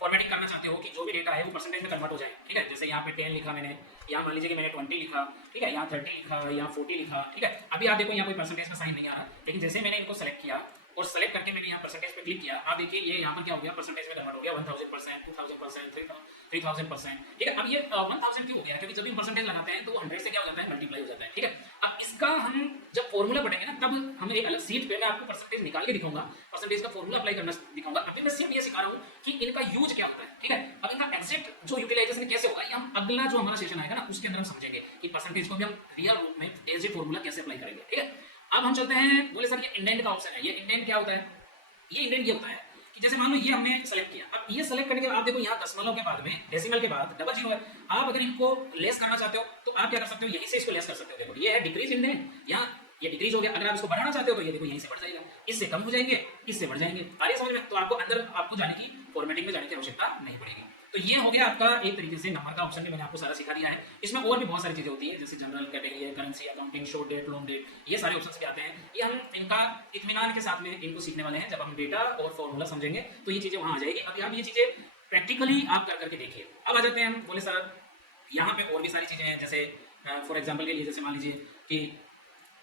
फॉर्मेटिंग करना चाहते हो कि जो भी डेटा है वो परसेंटेज में कन्वर्ट हो जाए, ठीक है। जैसे यहाँ पे 10 लिखा मैंने, यहाँ मान लीजिए कि मैंने 20 लिखा, ठीक है, यहाँ 30 लिखा, यहाँ 40 लिखा, ठीक है। अभी आप देखो यहाँ कोई परसेंटेज का साइन नहीं आ रहा, लेकिन जैसे मैंने इनको सेलेक्ट किया और सेलेक्ट करके मैंने यहाँ परसेंटेज पे क्लिक किया, आप देखिए ये यहाँ पर क्या हो गया, परसेंटेज में कन्वर्ट हो गया 1000%, 2000%, 3000%, ठीक है। अब ये 1000 क्यों हो गया, क्योंकि जब भी परसेंटेज लगाते हैं तो 100 से क्या हो जाता है, मल्टीप्लाई हो जाता है, ठीक है। अब इसका हम जब फॉर्मूला पढ़ेंगे ना तब हम एक अलग सीट पे मैं आपको परसेंटेज निकाल के दिखाऊंगा, परसेंटेज का फॉर्मूला अप्लाई करना दिखाऊंगा। अभी मैं सिर्फ ये सिखा रहा हूँ कि इनका यूज क्या होता है, ठीक है। अब इनका एग्जैक्ट जो यूटिलाइजेशन कैसे होगा ये हम अगला जो हमारा सेशन आएगा ना उसके अंदर हम समझेंगे कि परसेंटेज को भी हम रियल रूप में एज ए फॉर्मूला कैसे अप्लाई करेंगे, ठीक है। अब हम चलते हैं, बोले सर ये इंडेंट का ऑप्शन है, ये इंडेंट क्या होता है, ये इंडेंट ये होता है कि जैसे मान लो ये हमने सेलेक्ट किया, अब ये सेलेक्ट करने के बाद आप देखो यहाँ दशमलव के बाद में डेसिमल के बाद डबल 0 है। आप अगर इनको लेस करना चाहते हो तो आप क्या कर सकते हो, यहीं से इसको लेस कर सकते हो। देखो ये है डिक्रीज इंडेंट, यहाँ ये डिक्रीज हो गया। अगर आप इसको बढ़ाना चाहते हो तो ये देखो यहीं से बढ़ जाएगा, इससे कम हो जाएंगे, इससे बढ़ जाएंगे। आ रही है समझ में। तो आपको अंदर आपको जाने की फॉर्मेटिंग में जाने की आवश्यकता नहीं पड़ेगी। तो ये हो गया आपका एक तरीके से नंबर का ऑप्शन भी मैंने आपको सारा सिखा दिया है। इसमें और भी बहुत सारी चीजें होती है जैसे जनरल कैटेगरी है, currency, accounting, short date, long date, ये सारे ऑप्शंस भी आते हैं। ये हम इनका इत्मीनान के साथ में इनको सीखने वाले हैं। जब हम डेटा और फॉर्मूला समझेंगे तो ये चीजें वहां आ जाएगी। अभी आप ये चीजें प्रैक्टिकली आप कर करके देखिए। अब आ जाते हैं हम, बोले सर यहाँ पे और भी सारी चीजें हैं, जैसे फॉर एग्जाम्पल के लिए जैसे मान लीजिए कि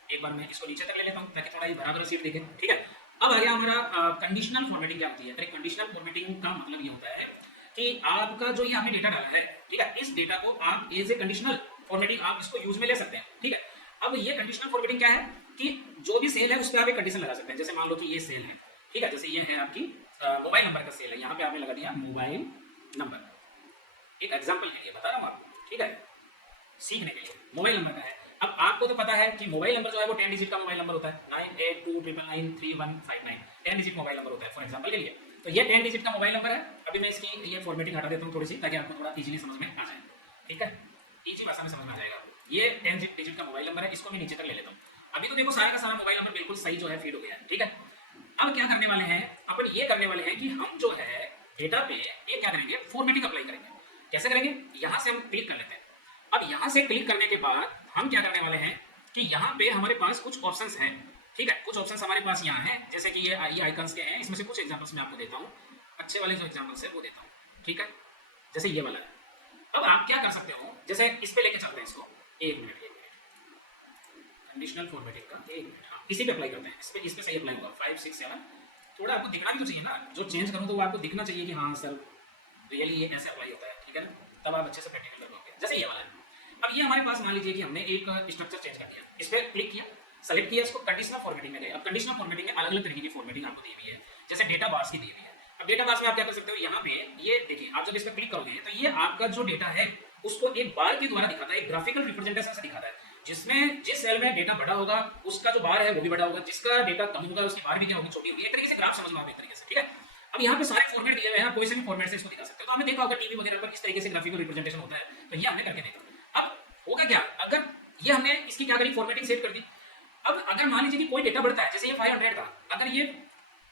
एक बार मैं इसको नीचे तक ले लेता हूँ ताकि थोड़ा ये बराबर सीट दिखे, ठीक है। अब आ गया हमारा कंडीशनल फॉर्मेटिंग क्या होती है। कंडीशनल फॉर्मेटिंग का मतलब ये होता है कि आपका जो ये आपने डेटा डाला है, ठीक है, इस डेटा को आप एज ए कंडीशनल फॉर्मेटिंग आप इसको यूज में ले सकते हैं, ठीक है। अब ये कंडीशनल फॉर्मेटिंग क्या है कि जो भी सेल है उस पर आप एक कंडीशन लगा सकते हैं। जैसे मान लो कि ये सेल है, ठीक है, जैसे ये है आपकी मोबाइल नंबर का सेल है, यहाँ पे आपने लगा दिया मोबाइल नंबर, एक एग्जाम्पल के लिए बता रहा हूँ आपको, ठीक है, सीखने के लिए मोबाइल नंबर का है। अब आपको तो पता है कि मोबाइल नंबर जो है वो 10 डिजिट का मोबाइल नंबर होता है, 9829993159, 10 डिजिट मोबाइल नंबर होता है फॉर एग्जांपल के लिए। तो ये 10 डिजिट का मोबाइल नंबर है। अभी मैं इसकी ये फॉर्मेटिंग हटा देता हूँ थोड़ी सी ताकि आपको थोड़ा इजीली समझ में आ जाए, ठीक है, इजी भाषा में समझ में आ जाएगा आपको। ये 10 डिजिट का मोबाइल नंबर है, इसको मैं नीचे तक ले लेता हूँ। अभी तो देखो सारा का सारा मोबाइल नंबर बिल्कुल सही जो है फीड हो गया है, ठीक है। अब क्या करने वाले हैं अपन, ये करने वाले हैं कि हम जो है डेटा पे ये क्या करेंगे, फॉर्मेटिंग अप्लाई करेंगे। कैसे करेंगे, यहाँ से हम क्लिक कर लेते हैं। अब यहाँ से क्लिक करने के बाद हम क्या करने वाले हैं कि यहाँ पे हमारे पास कुछ ऑप्शंस हैं, ठीक है, कुछ ऑप्शंस हमारे पास यहाँ हैं। जैसे कि ये आइकन्स के हैं, इसमें से कुछ एग्जांपल्स मैं आपको देता हूँ, अच्छे वाले जो एग्जांपल्स है वो देता हूँ, ठीक है। जैसे ये वाला है। अब आप क्या कर सकते हो, जैसे इस पे लेके चलते हैं इसको, एक मिनट कंडीशनल फॉर्मेटिंग का, एक मिनट, हाँ इसी पे अप्लाई करते हैं। इस पे सही अप्लाई होगा 5 6 7। थोड़ा आपको दिखना भी तो चाहिए ना, जो चेंज करूँ तो वो आपको दिखना चाहिए कि हाँ सर रियली ये ऐसे अप्लाई होता है, ठीक है ना, तब आप अच्छे से प्रैक्टिकल कर पाओगे। जैसे ये वाला है। अब ये हमारे पास मान लीजिए कि हमने एक स्ट्रक्चर चेंज कर दिया, इस पर क्लिक किया, सेलेक्ट किया, इसको कंडीशनल फॉर्मेटिंग में गए। अब कंडीशनल फॉर्मेटिंग में अलग अलग तरीके की फॉर्मेटिंग आपको दी हुई है, जैसे डेटा बार्स की दी हुई है। अब डेटा बार्स में आप क्या कर सकते हो, यहाँ पे ये देखिए, आप जब इस पर क्लिक करोगे तो ये आपका जो डेटा है उसको एक बार के द्वारा दिखाता है, एक ग्राफिकल रिप्रेजेंटेशन से दिखाता है, जिसमें जिस सेल में डेटा बड़ा होगा उसका जो बार है वो भी बड़ा होगा, जिसका डेटा कम होगा उसकी बार भी क्या होगी, छोटी होगी। एक तरीके से ग्राफ समझ लो आप एक तरीके से, ठीक है। अब यहाँ पे सारे फॉर्मेट दिए हुए हैं, कोई से भी फॉर्मेट से इसको दिखा सकते हो। तो हमने देखा होगा टीवी वगैरह पर किस तरीके से ग्राफिकल रिप्रेजेंटेशन होता है, तो ये हमने करके देखा। अब होगा क्या, अगर ये हमने इसकी क्या करी, फॉर्मेटिंग सेट कर दी। अब अगर मान लीजिए कि कोई डेटा बढ़ता है, जैसे ये 500 था, अगर ये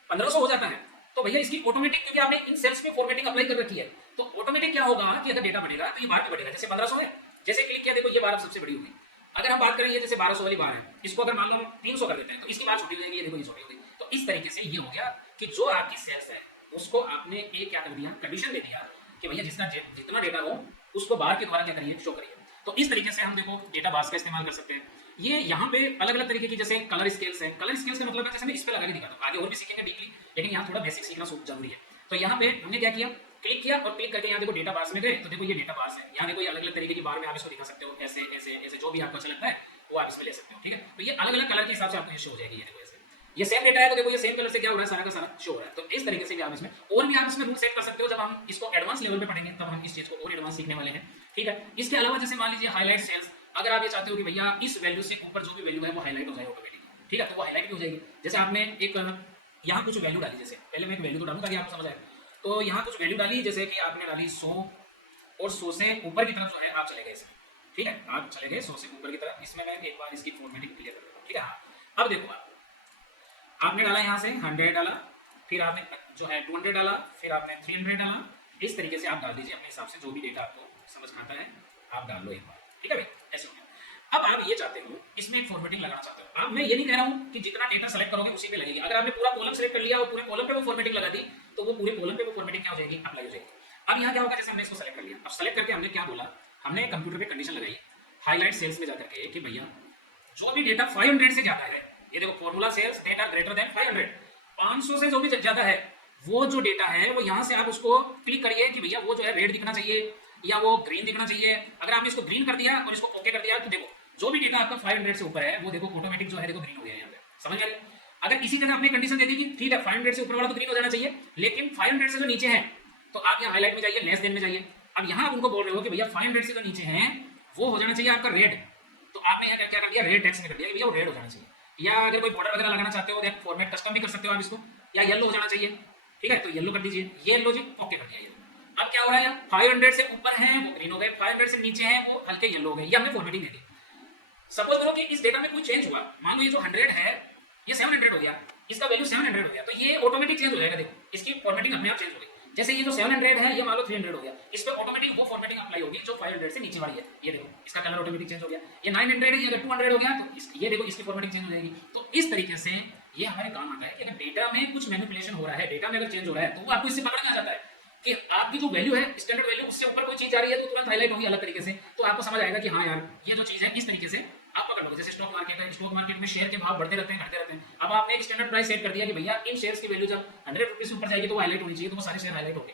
1500 हो जाता है तो भैया इसकी ऑटोमेटिक, क्योंकि आपने इन सेल्स पे फॉर्मेटिंग अप्लाई कर रखी है, तो ऑटोमेटिक क्या होगा कि अगर डेटा बढ़ेगा तो ये बार भी बढ़ेगा। जैसे 1500 है, जैसे क्लिक किया देखो ये बार अब सबसे बड़ी होगी। अगर हम बात करें ये जैसे 1200 वाली बार है, इसको अगर मान लो हम 300 कर देते हैं तो इसकी बार छोटी हो जाएगी, ये देखो ये छोटी हो गई। तो इस तरीके से ये हो गया कि जो आपकी सेल्स है उसको आपने एक क्या कर दिया, कंडीशन दे दिया कि भैया जितना डेटा हो उसको बार के द्वारा क्या करिए, शो करिए। तो इस तरीके से हम देखो डेटा बार्स का इस्तेमाल कर सकते हैं। ये यहाँ पे अलग अलग तरीके की जैसे कलर स्केल्स है। कलर स्केल्स का मतलब है जैसे मैं इस पे लगा के दिखाता हूँ, आगे और भी सीखेंगे डीपली, लेकिन यहाँ थोड़ा बेसिक सीखना जरूरी है। तो यहाँ पे हमने क्या किया, क्लिक किया और क्लिक करके यहाँ देखो डेटा बार्स में गए, तो देखो ये डेटा बार्स है। यहाँ देखो ये अलग अलग तरीके की बार में आप इसको दिखा सकते हो, ऐसे ऐसे ऐसे जो भी आपको अच्छा लगता है वो आप इसमें ले सकते हो, ठीक है। तो ये अलग अलग कलर के हिसाब से आपको ये शो हो जाएगी। ये देखो ऐसे ये सेम डेटा है तो देखो ये सेम कलर से क्या हो रहा है, सारा का सारा शो हो रहा है। तो इस तरीके से भी आप इसमें और भी आप इसमें रूल सेट कर सकते हो। जब हम इसको एडवांस लेवल पे पढ़ेंगे तब हम इस चीज को और एडवांस सीखने वाले हैं, ठीक है। इसके अलावा जैसे मान लीजिए हाईलाइट सेल्स, अगर आप ये चाहते हो कि भैया इस वैल्यू से ऊपर जो भी वैल्यू है वो हाईलाइट हो जाए ऑटोमेटिकली, ठीक है, तो वो हाईलाइट भी हो जाएगी। जैसे आपने एक यहाँ कुछ वैल्यू डाली, जैसे पहले मैं एक वैल्यू तो डालूं ताकि आपको समझ आए। तो यहाँ कुछ वैल्यू डाली, जैसे कि आपने डाली 100 और 100 से ऊपर की तरफ जो है आप चले गए इसमें, ठीक है, आप चले गए 100 से ऊपर की तरफ। इसमें मैं एक बार इसकी फॉर्मेटिंग क्लियर कर देता हूँ, ठीक है। हाँ अब देखो आपने डाला यहाँ से 100 डाला, फिर आपने जो है 200 डाला, फिर आपने 300 डाला। इस तरीके से आप डाल दीजिए अपने हिसाब से, जो भी डेटा आपको समझ में आता है आप डाल लो एक बार, ठीक है भाई, ऐसे हो गया। अब आप ये चाहते हो इसमें एक फॉर्मेटिंग लगाना चाहते हो। अब मैं ये नहीं कह रहा हूँ कि जितना डेटा सेलेक्ट करोगे उसी पे लगेगी। अगर आपने पूरा कॉलम सेलेक्ट कर लिया और पूरे कॉलम पे वो फॉर्मेटिंग लगा दी तो वो पूरे कॉलम पे वो फॉर्मेटिंग क्या हो जाएगी, अप्लाई हो जाएगी। अब यहाँ क्या होगा, जैसे हमने इसको सेलेक्ट कर लिया, अब सेलेक्ट करके हमने क्या बोला, हमने कंप्यूटर पे कंडीशन लगाई हाईलाइट सेल्स में जाकर के कि भैया जो भी डेटा 500 से ज्यादा है, ये देखो formula sales data greater than 500 से जो भी ज्यादा है वो जो डेटा है वो यहाँ से आप उसको क्लिक करिए कि भैया वो जो है रेड दिखना चाहिए या वो ग्रीन दिखना चाहिए। अगर आपने इसको ग्रीन कर दिया और इसको ओके कर दिया तो देखो जो भी डेटा आपका 500 से ऊपर है वो देखो ऑटोमेटिक जो है देखो ग्रीन हो गया यहाँ पे, समझ आ रही है। अगर इसी जगह आपने कंडीशन दे दी कि ठीक है 500 से ऊपर वाला तो ग्रीन हो जाना चाहिए, लेकिन 500 से जो नीचे है तो आप यहाँ हाईलाइट में जाइए, लेस देन में जाइए। अब यहाँ आप उनको बोल रहे हो कि भैया 500 से जो नीचे है वो हो जाना चाहिए आपका रेड, तो आपने यहाँ क्या कर दिया, रेड टेक्स्ट में कर दिया कि भैया वो रेड हो जाना चाहिए। या अगर कोई बॉर्डर वगैरह लगाना चाहते हो तो फॉर्मेट कस्टम भी कर सकते हो आप इसको, या येलो हो जाना चाहिए, ठीक है, तो येलो कर दीजिए, ये येलो जी ओके कर दिया। अब क्या हो रहा है, 500 से ऊपर है वो ग्रीन हो गए, 500 से नीचे है वो हल्के येलो हो गए, ये हमने फॉर्मेटिंग दे दी। सपोज करो कि इस डेटा में कोई चेंज हुआ, मान लो ये जो 100 है ये 700 हो गया, इसका वैल्यू 700 हो गया, तो ये ऑटोमेटिक चेंज हो जाएगा। देखो इसकी फॉर्मेटिंग अपने आप चेंज हो गई। जैसे ये जो 700 है ये मान लो 300 हो गया, इस पे ऑटोमेटिक वो फॉर्मेटिंग अप्लाई होगी जो 500 से नीचे वाली है। ये देखो इसका कलर ऑटोमेटिक चेंज हो गया। ये 900 है, ये अगर 200 हो गया तो ये देखो इसकी फॉर्मेटिंग चेंज हो जाएगी। तो इस तरीके से ये हमारे काम आता है कि अगर डेटा में कुछ मैनिपुलेशन हो रहा है, डेटा में अगर चेंज हो रहा है तो वो आपको इससे पकड़ में आ जाता है कि आपकी जो वैल्यू है स्टैंडर्ड वैल्यू उससे ऊपर कोई चीज आ रही है तो तुरंत हाईलाइट होगी अलग तरीके से, तो आपको समझ आएगा कि हाँ यार ये जो चीज है इस तरीके से आप पकड़ लो। जैसे स्टॉक मार्केट है, स्टॉक मार्केट में शेयर के भाव बढ़ते रहते हैं घटते रहते हैं। अब आपने एक स्टैंडर्ड प्राइस सेट कर दिया कि भैया इन शेयर्स की वैल्यू जब 100 रुपीज से ऊपर जाएगी तो वो हाईलाइट होनी चाहिए, तो वो सारे शेयर हाईलाइट होंगे।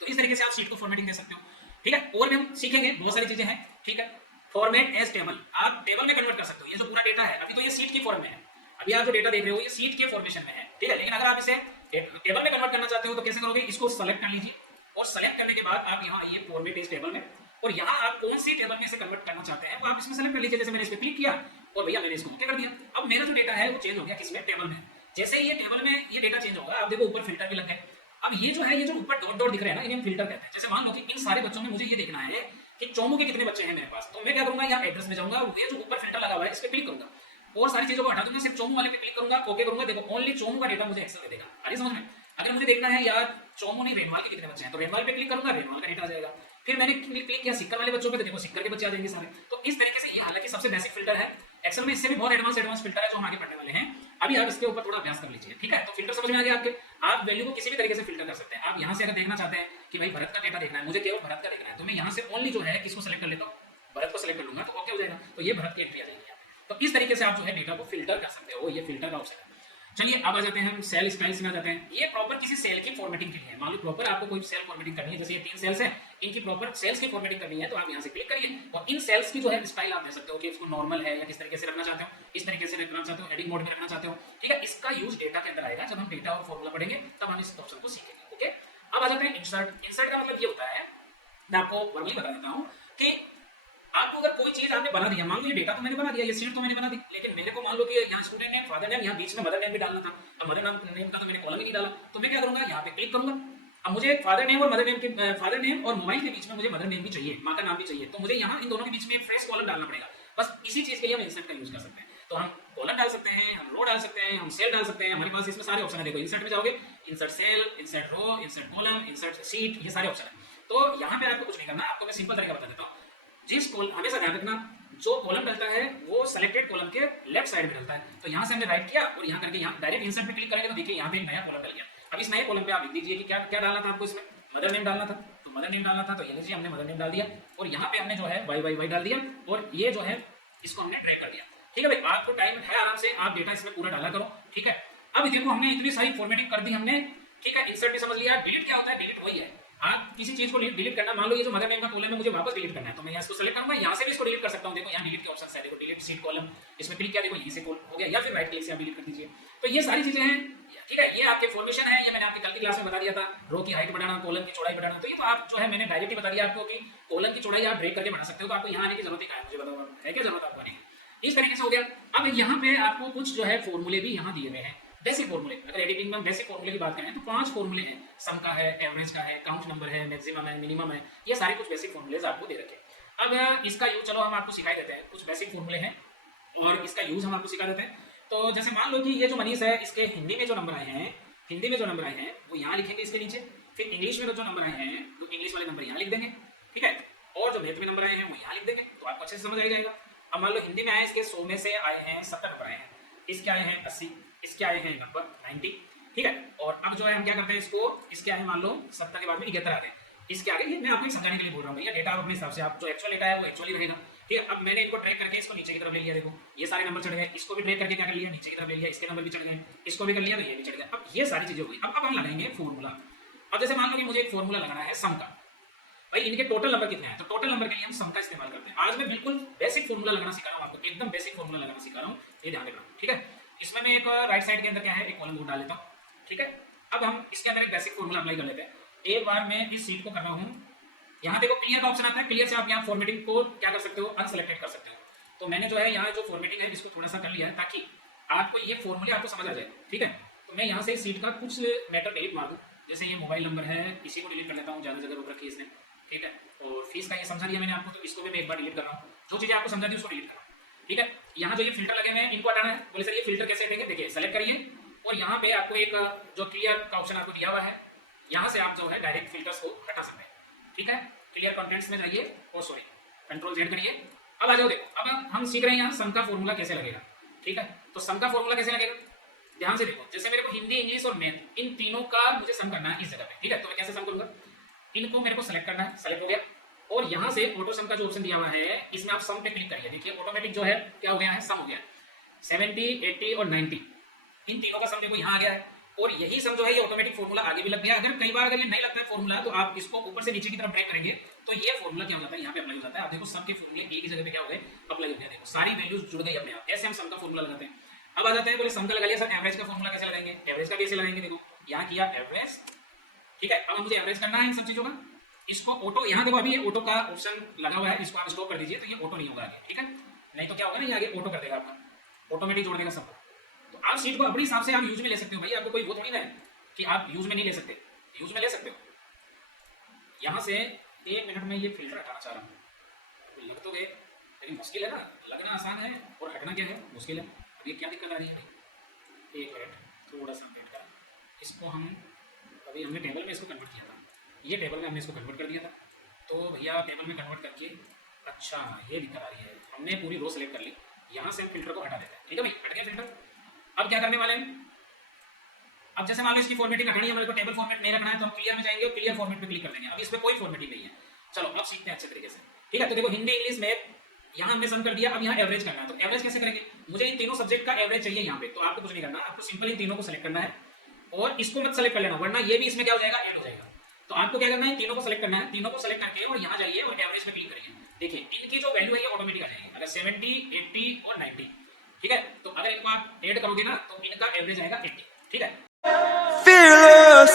तो इस तरीके से आप शीट को फॉर्मेटिंग दे सकते हो, ठीक है। और भी हम सीखेंगे, बहुत सारी चीजें हैं, ठीक है। फॉर्मेट एज टेबल, आप टेबल में कन्वर्ट कर सकते हो। ये जो पूरा डेटा है अभी तो ये शीट की फॉर्म में है, अभी आप जो डेटा देख रहे हो ये शीट के फॉर्मेशन में है, ठीक है। लेकिन अगर आप इसे टेबल में कन्वर्ट करना चाहते हो तो कैसे करोगे, इसको सेलेक्ट कर लीजिए और सेलेक्ट करने के बाद आप यहाँ आइए फॉर्मेट इस टेबल में, और यहाँ आप कौन सी टेबल में इसे कन्वर्ट करना चाहते हैं वो आप इसमें सेलेक्ट कर लीजिए। जैसे मैंने इस पर क्लिक किया और भैया मैंने इसको ओके कर दिया। अब मेरा जो डेटा है वो चेंज हो गया किसमें, टेबल में। जैसे ही ये टेबल में ये डेटा चेंज होगा आप देखो ऊपर फिल्टर भी लग गए। अब ये जो है ये जो ऊपर डॉट डॉट दिख रहे हैं ना इन्हें फिल्टर कहते हैं। जैसे मान लो कि इन सारे बच्चों में मुझे ये देखना है कि चोमू के कितने बच्चे हैं मेरे पास, तो मैं क्या करूंगा, यहाँ एड्रेस में जाऊंगा, ये जो ऊपर फिल्टर लगा हुआ है इस पर क्लिक करूंगा और सारी चीजों को हटा दूंगा, सिर्फ चोमू वाले पे क्लिक करूंगा, ओके करूंगा। देखो ओनली चोमू का डेटा मुझे एक्सेल में देगा, अरे समझ में। अगर मुझे देखना है यार चोमू नहीं रेनवाल के कितने बच्चे हैं तो रेनवाल पे क्लिक करूंगा, रेनवाल का डेटा आ जाएगा। फिर मैंने क्लिक किया सिक्कर वाले बच्चों पे तो देखो सिक्कर के बच्चे आ जाएंगे सारे। तो इस तरीके से ये हालांकि सबसे बेसिक फिल्टर है, एक्सेल में इससे भी बहुत एडवांस फिल्टर है जो हम आगे पढ़ने वाले हैं। अभी आप इसके ऊपर थोड़ा अभ्यास कर लीजिए, ठीक है। तो फिल्टर समझ में आ गया आपके, आप वैल्यू को किसी भी तरीके से फिल्टर कर सकते हैं। आप यहाँ से अगर देखना चाहते हैं कि भाई भरत का डेटा देखना है, मुझे केवल भरत का देखना है, तो मैं यहाँ से ओनली जो है किसको सेलेक्ट कर लेता हूँ, भरत को सेलेक्ट कर लूंगा तो ओके हो जाएगा, तो ये भरत की एंट्री आ जाएगी। तो इस तरीके से आप जो है डेटा को फिल्टर कर सकते हो, ये फिल्टर का ऑप्शन है। चलिए अब आ जाते हैं हम सेल स्टाइल्स में आ जाते हैं। ये प्रॉपर किसी सेल की फॉर्मेटिंग के लिए है। मान लो प्रॉपर आपको कोई सेल फॉर्मेटिंग करनी है, जैसे ये 3 सेल्स है, इनकी प्रॉपर सेल्स की फॉर्मेटिंग करनी है, तो आप यहाँ से क्लिक करिए और इन सेल्स की जो है स्टाइल आप दे सकते हो कि इसको नॉर्मल है या किस तरीके से रखना चाहते हो, इस तरीके से रखना चाहते हो, हेडिंग मोड में रखना चाहते हो, ठीक है। इसका यूज डेटा के अंदर आएगा जब हम डेटा और फॉर्मूला पढ़ेंगे तब हम इस ऑप्शन को सीखेंगे, ओके। अब आ जाते हैं इंसर्ट। इंसर्ट का मतलब ये होता है, मैं आपको वर्बली बता देता हूँ कि आपको अगर कोई चीज आपने बना दिया, मान लो ये डेटा तो मैंने बना दिया, ये शीट तो मैंने बना दी, लेकिन मेरे को मान लो कि यहाँ स्टूडेंट नेम, फादर नेम, यहाँ बीच में मदर नेम भी डालना था। अब मदर नेम का तो मैंने कॉलम ही नहीं डाला, तो मैं क्या करूंगा, यहाँ पे क्लिक करूंगा। अब मुझे फादर नेम और मदर नेम के फादर नेम और मोबाइल के बीच में मुझे मदर नेम भी चाहिए, माँ का नाम भी चाहिए, तो मुझे यहाँ इन दोनों के बीच में फ्रेश कॉलम डालना पड़ेगा। बस इसी चीज के लिए हम इंसर्ट का यूज कर सकते हैं। तो हम कॉलम डाल सकते हैं, हम रो डाल सकते हैं, हम सेल डाल सकते हैं, हमारे पास इसमें सारे ऑप्शन है। देखो इंसर्ट में जाओगे, insert cell, insert row, insert column, insert sheet, ये सारे ऑप्शन है। तो यहाँ पे आपको कुछ नहीं करना, आपको मैं सिंपल तरीका बता देता हूँ। हमेशा ध्यान रखना, जो कॉलम डलता है वो सेलेक्टेड कॉलम के लेफ्ट साइड में डलता है। तो यहाँ से हमने राइट किया और यहाँ करके यहाँ डायरेक्ट इंसर्ट पे क्लिक करेंगे तो देखिए यहाँ पे एक नया कॉलम डल गया। अब इस नए कॉलम पे आप लिख दीजिए कि क्या क्या डालना था आपको, इसमें मदर नेम डालना था, तो मदर नेम डालना था, तो ये लीजिए हमने मदर नेम डाल दिया और यहाँ पे हमने जो है वाई डाल दिया और ये जो है इसको हमने ड्रैग कर दिया। ठीक है भाई, आपको टाइम है, आराम से आप डेटा इसमें पूरा डाला करो। ठीक है, अब देखो हमने इतनी सारी फॉर्मेटिंग कर दी हमने। ठीक है, इंसर्ट भी समझ लिया, डिलीट क्या होता है, डिलीट वही है, आप किसी चीज को डिलीट करना, मान लो ये जो मदर नेम का कॉलम है मुझे वापस डिलीट करना है, तो मैं यहाँ इसको सेलेक्ट करूंगा, यहाँ से भी इसको डिलीट कर सकता हूँ। देखो यहाँ डिलीट के ऑप्शन है, देखो डिलीट शीट कॉलम, इसमें क्लिक किया, देखो यहीं से हो गया, या फिर राइट क्लिक से आप डिलीट कर दीजिए। तो ये सारी चीजें हैं। ठीक है, ये आपके फॉर्मेशन है, ये मैंने आपकी कल की क्लास में बता दिया था, रो की हाइट बढ़ाना, कॉलम की चौड़ाई बढ़ाना। तो ये तो आप जो है मैंने डायरेक्ट ही बता दिया आपको कि कॉलम की चौड़ाई आप ड्रैग करके बढ़ा सकते हो, तो आपको यहाँ आने की जरूरत ही है, मुझे बताओ है क्या जरूरत आपको आने की। इस तरीके से हो गया। अब यहाँ पे आपको कुछ जो है फॉर्मूले भी यहाँ दिए हुए हैं, बेसिक फॉर्मूले। अगर एडिटिंग में बेसिक फॉर्मूले की बात करें तो 5 फॉर्मूले हैं, सम का है, एवरेज का है, काउंट नंबर है, मैक्सिमम है, मिनिमम है, ये सारे कुछ बेसिक फॉर्मूलेज आपको दे रखे हैं। अब इसका यूज चलो हम आपको सिखा देते हैं, कुछ बेसिक फॉर्मूले हैं और इसका यूज हम आपको सिखा देते हैं। तो जैसे मान लो कि ये जो मनीष है, इसके हिंदी में जो नंबर आए हैं, वो यहाँ लिखेंगे इसके नीचे, फिर इंग्लिश में जो नंबर आए हैं तो इंग्लिश वाले नंबर यहाँ लिख देंगे। ठीक है, और जो मैथ में नंबर आए हैं वो यहाँ लिख देंगे, तो आपको अच्छे से समझ आ जाएगा। अब मान लो हिंदी में आए, इसके 100 में से आए हैं 70 नंबर आए हैं, इसके आए हैं 80, इसके आए हैं लगभग 90। ठीक है, और अब जो है हम क्या करते हैं, इसके आए मान लो 70 के बाद में 71 आ गए, इसके आगे ये मैं आपको समझाने के लिए बोल रहा हूँ, ये डेटा आप अपने हिसाब से, आप जो एक्चुअल डेटा है वो एक्चुअली रहेगा। ठीक है, अब मैंने इनको ड्रैग करके इसको नीचे की तरफ ले लिया, देखो ये सारे नंबर चढ़ गए, इसको भी ड्रैग करके क्या कर लिया, नीचे की तरफ ले लिया, इसके नंबर भी चढ़ गए, इसको भी कर लिया तो ये भी चढ़ गया। अब ये सारी चीजें हो गई। अब हम लगाएंगे फॉर्मूला। अब जैसे मान लो कि मुझे एक फॉर्मूला लगाना है सम का, भाई इनके टोटल नंबर कितने हैं, तो टोटल नंबर के लिए हम सम का इस्तेमाल करते हैं। आज मैं बिल्कुल बेसिक फॉर्मूला लगाना सिखा रहा हूँ आपको, एकदम बेसिक फॉर्मूला लगाना सिखा रहा हूँ, ये ध्यान रखना। ठीक है, इसमें मैं एक राइट साइड के अंदर क्या है, एक कॉलम डाल लेता हूँ। ठीक है, अब हम इसके अंदर एक बेसिक फॉर्मूला अप्लाई कर लेते हैं। एक बार मैं इस सीट को कर रहा हूँ, यहाँ देखो क्लियर का ऑप्शन आता है, क्लियर से आप यहाँ फॉर्मेटिंग को क्या कर सकते हो, अनसेलेक्टेड कर सकते हो। तो मैंने जो है यहाँ जो फॉर्मेटिंग है इसको थोड़ा सा कर लिया है ताकि आपको ये फॉर्मूले आपको समझ आ जाए। ठीक है, तो मैं यहाँ से इस सीट का कुछ मैटर डिलीट मार दूँ, जैसे ये मोबाइल नंबर है, इसी को डिलीट कर लेता हूँ, ज़्यादा जगह रोक रखी है इसने। ठीक है, और फीस का ये समझा दिया मैंने आपको, तो इसको भी मैं एक बार डिलीट कर रहा हूँ, जो चीज़ें आपको समझा दी उसको डिलीट कर रहा हूँ। ठीक है, यहाँ जो ये फिल्टर लगे हुए हैं इनको हटाना है। बोले सर ये फिल्टर कैसे हटेंगे, देखिए सेलेक्ट करिए और यहाँ पे आपको एक जो क्लियर का ऑप्शन आपको दिया हुआ है, यहाँ से आप जो है डायरेक्ट फिल्टर्स को हटा सकते हैं। ठीक है, क्लियर कंटेंट्स में जाइए और सॉरी कंट्रोल Z करिए। अब आ जाओ, देखो अब हम सीख रहे हैं यहाँ सम का फॉर्मूला कैसे लगेगा। ठीक है, तो सम का फॉर्मूला कैसे लगेगा, ध्यान से देखो। जैसे मेरे को हिंदी, इंग्लिश और मैथ, इन तीनों का मुझे सम करना है इस जगह पे। ठीक है, तो मैं कैसे सम करूंगा, इनको मेरे को सेलेक्ट करना है, सेलेक्ट हो गया, और यहाँ से ऑटो सम का जो ऑप्शन दिया हुआ है इसमें आप सम पे क्लिक करिए। देखिए ऑटोमेटिक जो है क्या हो गया है, सम हो गया। 70, 80 और 90 इन तीनों का सम देखो यहाँ आ गया है, और यही सम जो है ये ऑटोमेटिक फॉर्मूला आगे भी लग गया। अगर कई बार अगर ये नहीं लगता है फॉर्मूला, तो आप इसको ऊपर से नीचे की तरफ ड्रैग करेंगे तो ये फॉर्मूला क्या हो जाता है, यहाँ पे अप्लाई हो जाता है। आप देखो सम के फॉर्मूले एक ही जगह पे क्या हो गए, अप्लाई हो गया। देखो सारी वैल्यूज जुड़ गई अपने आप, ऐसे हम सम का फॉर्मूला लगाते हैं। अब आ जाते हैं, बोले सम का लगा लिया सर, एवरेज का फॉर्मूला कैसे लगाएंगे, एवरेज का भी ऐसे लगाएंगे। देखो यहाँ किया एवरेज। ठीक है, अब मुझे एवरेज करना है इन सब चीजों का, इसको ऑटो, यहाँ देखो अभी ये ऑटो का ऑप्शन लगा हुआ है, इसको आप स्टॉप कर दीजिए, तो ये ऑटो नहीं होगा आगे। ठीक है, नहीं तो क्या होगा ना, ये आगे ऑटो कर देगा आपका, ऑटोमेटिक जोड़ देगा सब। तो आप सीट को अपने हिसाब से आप यूज में ले सकते हो भाई, आपको कोई वो थोड़ी ना है कि आप यूज में नहीं ले सकते, यूज में ले सकते हो। यहाँ से 1 मिनट में ये फिल्टर हटाना चाह रहा हूँ, लग तो गए लेकिन मुश्किल है ना, लगना आसान है और हटना क्या है, मुश्किल है। अब ये क्या दिक्कत आ रही है भाई, 1 मिनट थोड़ा सा वेट करा, इसको हम अभी हमने टेबल में इसको कन्वर्ट किया था, ये टेबल में हमने इसको कन्वर्ट कर दिया था। तो भैया टेबल में कन्वर्ट करके, अच्छा ये दिक्कत आ रही है, हमने पूरी रो सेलेक्ट कर ली, यहाँ से हम फिल्टर को हटा देते हैं। ठीक है भाई, हट गया फिल्टर। अब क्या करने वाले हैं, अब जैसे मान लो इसकी फॉर्मेटिंग हटानी है, हमारे को टेबल फॉर्मेट नहीं रखना है, तो हम क्लियर में जाएंगे और क्लियर फॉर्मेट पे क्लिक कर देंगे। अब इसमें कोई फॉर्मेटिंग नहीं है। चलो अब सीखते हैं अच्छे तरीके से। ठीक है, तो देखो हिंदी, इंग्लिश, मैथ यहाँ हमने सम कर दिया। अब यहाँ एवरेज करना है, तो एवरेज कैसे करेंगे, मुझे इन तीनों सब्जेक्ट का एवरेज चाहिए यहाँ पे। तो आपको कुछ नहीं करना, आपको सिंपल इन तीनों को सेलेक्ट करना है और इसको मत सेलेक्ट कर लेना, वरना ये भी इसमें क्या हो जाएगा, ऐड हो जाएगा। तो आपको क्या करना है, तीनों को सेलेक्ट करना है, तीनों को सेलेक्ट करके और यहाँ जाइए और एवरेज पे क्लिक करिए। देखिए इनकी जो वैल्यू है ये ऑटोमेटिक आ जाएगी, अगर 70, 80 और 90। ठीक है, तो अगर इनको आप ऐड करोगे ना तो इनका एवरेज आएगा 80। ठीक है, fearless